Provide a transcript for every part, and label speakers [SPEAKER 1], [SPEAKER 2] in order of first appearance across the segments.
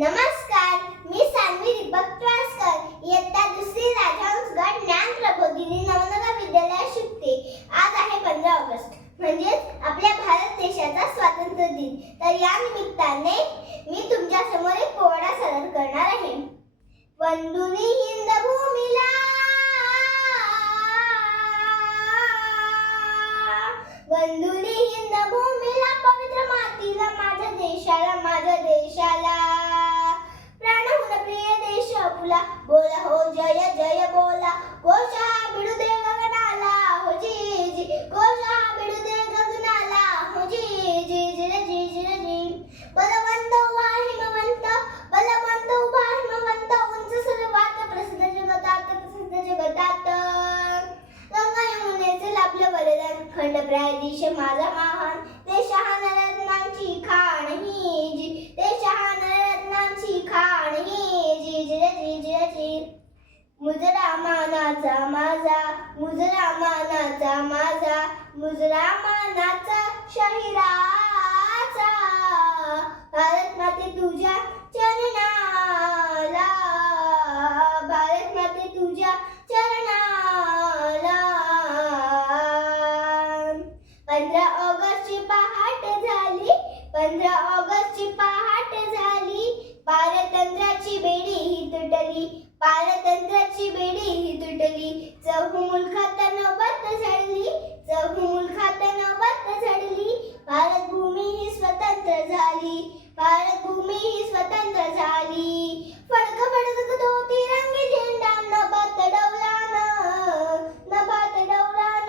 [SPEAKER 1] नमस्कार मी सानवी दीपक ट्रासकर. इयत्ता दुसरी राजहंस गट ज्ञान प्रबोधिनी नवनगर विद्यालयात शिकते. आज आहे पंधरा ऑगस्ट. म्हणजेच आपल्या भारत देशाचा स्वातंत्र्य दिन. तर या निमित्ताने मी तुमच्यासमोर एक पोवाडा सादर करणार आहे. वंदुनी हिंद भूमीला वंदुनी हिंद भूमीला पवित्र मातीला माझ्या देशाला माझ्या देशाला. प्रिय देश आपला बोला हो जय जय बोला कोशा बिडू दे गगनाला हो जी जी कोशा बिडू दे गगनाला हो जी जी जी रे जी जी रे जी बलवंत उभा हिमवंत बलवंत उभा हिमवंत उंच सर्वात प्रसिद्ध जगतात प्रसिद्ध जगतात गंगा यमुनेचे लाभले वरदान खंडप्राय देश माझा महान देश हा नररत्नांची खाण ही जी देश हा नररत्नांची खाण ही जी जी रे जी जी रे जी मुजरा मानाचा माझा मुजरा मानाचा माझा मुजरा मानाचा शहिराचा. भारत माते तुझ्या चरणाला भारत माते तुझ्या चरणाला. पंधरा ऑगस्टची पहाट झाली पंधरा ऑगस्टची पहाट झाली पारतंत्र्याची बेडी ही तुटली पारतंत्र्याची बेडी ही तुटली चहू मुलखात नवबत झडली चहू मुलखात नवबत झडली भारत भूमी ही स्वतंत्र झाली भारत भूमी ही स्वतंत्र झाली फडक फडक तो तिरंगी झेंडा नभात डवलान नभात डवलान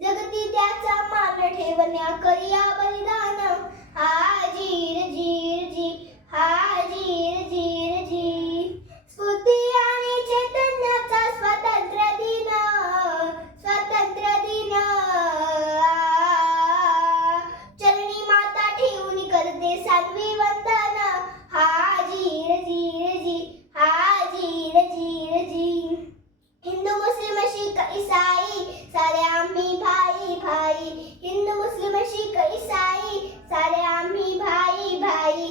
[SPEAKER 1] जगती त्याचा मान ठेवण्या करिया बलिदान हा जीर जीर जी हा जीर जीर जी स्फूर्ती आणि चैतन्याचा स्वातंत्र्य दिन स्वातंत्र्य दिन चरणी माता ठेवून करते सान्वी वंदन। हा जीर जीर जी। हा जीर जी। हिंदू मुस्लिम शीख ईसाई सारे आम्ही भाई भाई। हिंदू मुस्लिम शीख ईसाई सारे आम्ही भाई भाई।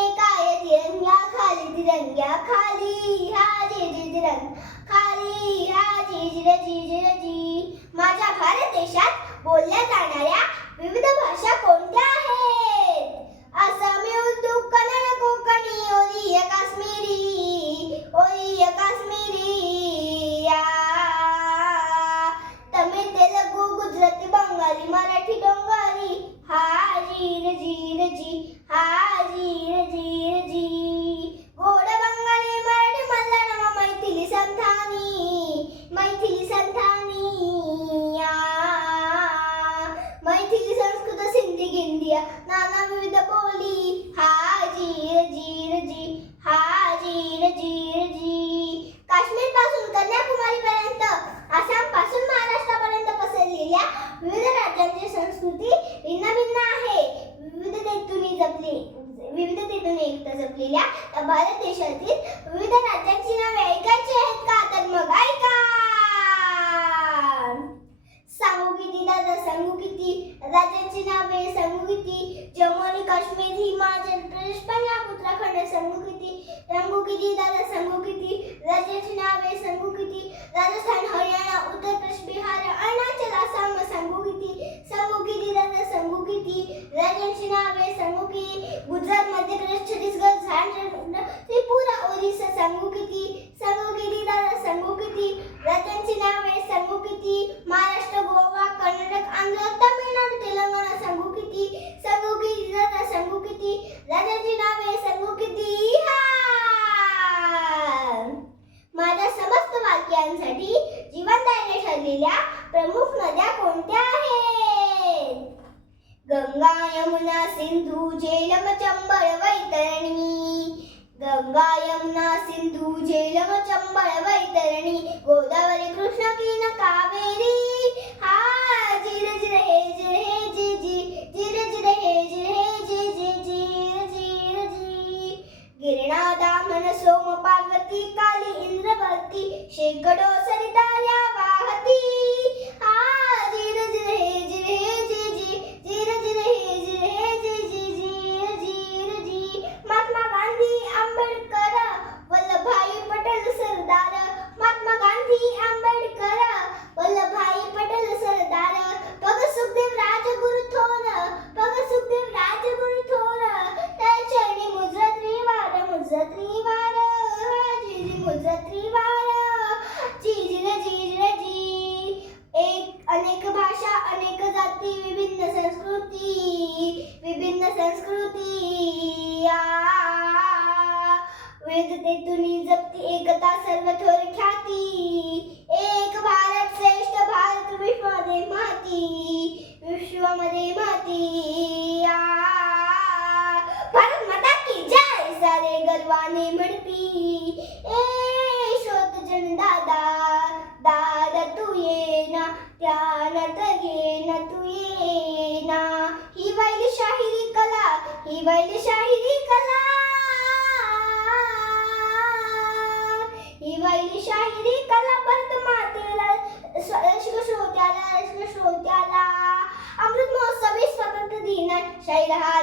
[SPEAKER 1] एका या तिरंग्या खाली तिरंग्या खाली। हाजी जी तिरंग खाली। हाजी जी जी जी। माझ्या भारत देशात बोलल्या जाणाऱ्या विविध भाषा कोणत्या आहेत आसामी उर्दू कन्नड कोकणी ओरिया काश्मीरी ओरिया काश्मीरी या तमिळ तेलगू गुजराती बंगाली मराठी डोंगारी हा जीर जीर जी हा जीर जीर जी गोड बंगाली मराठी मल्याळम मैथिली संथानी मैथिली संथानी या मैथिली संस्कृत सिंधी गिंदिया नाना विविध बोली हा जीर जीर जी हा जीर जीर जी काश्मीरपासून कन्याकुमारी पर्यंत आसामपासून महाराष्ट्रापर्यंत पसरलेल्या विविध राज्यांची संस्कृती भिन्न भिन्न आहे विविधतेतून जपली विविधतेतून एकता जपलेल्या भारत देशातील विविध राज्यांची नावे ऐकायची आहेत का? तर मग ऐका! सांगू किती दादा सांगू किती राज्यांची नावे सांगू किती जम्मू आणि काश्मीर हिमाचल प्रदेश पंजाब उत्तराखंड सांगू किती सांगू किती दादा सांगू किती राज्यांची नावे सांगू किती राजस्थान हरियाणा उत्तर प्रदेश बिहार अरुणाचल आसाम सांगू किती सांगू किती दादा सांगू किती राज्यांची नावे सांगू किती गुजरात मध्य प्रदेश छत्तीसगड झारखंड त्रिपुरा ओरिसा सांगू किती सांगू किती दादा सांगू किती राज्यांची नावे सांगू किती महाराष्ट्र गोवा कर्नाटक आंध्र तमिळनाडू तेलंगणा सांगू किती सांगू किती दादा सांगू किती राज्यांची नावे सांगू किती माझ्या समस्त वाक्यांसाठी जीवनदायी ठरलेल्या प्रमुख नद्या कोणत्या आहेत? गंगा यमुना सिंधू झेलम चंबळ वैतरणी गंगा यमुना सिंधू झेलम चंबळ वैतरणी गोदावरी कृष्ण किन कावेरी हा जिर जिर हे जिर हे जी जी जिर जिर हे जिर हे जी जी जिर जिर जी गिरणा दामन सोम पार्वती काली इंद्रवती शेकडो सरिता या वाहती हा जिर जिर हे जिर हे जी जी जिर जिर हे जिर हे जी जी जिर जी संस्कृती आ, विविधतेतून जपती एकता सर्व थोर ख्याती. एक भारत श्रेष्ठ भारत विश्वामध्ये माती. विश्वामध्ये माती आ, भारत माता की जय सारे गर्वाने म्हणती ही बैल शाहिरी कला. ही बैल शाहिरी कला पंत मातेला श्रोत्याला श्रोत्याला अमृत महोत्सवी स्वतंत्र दिन शाहीर हा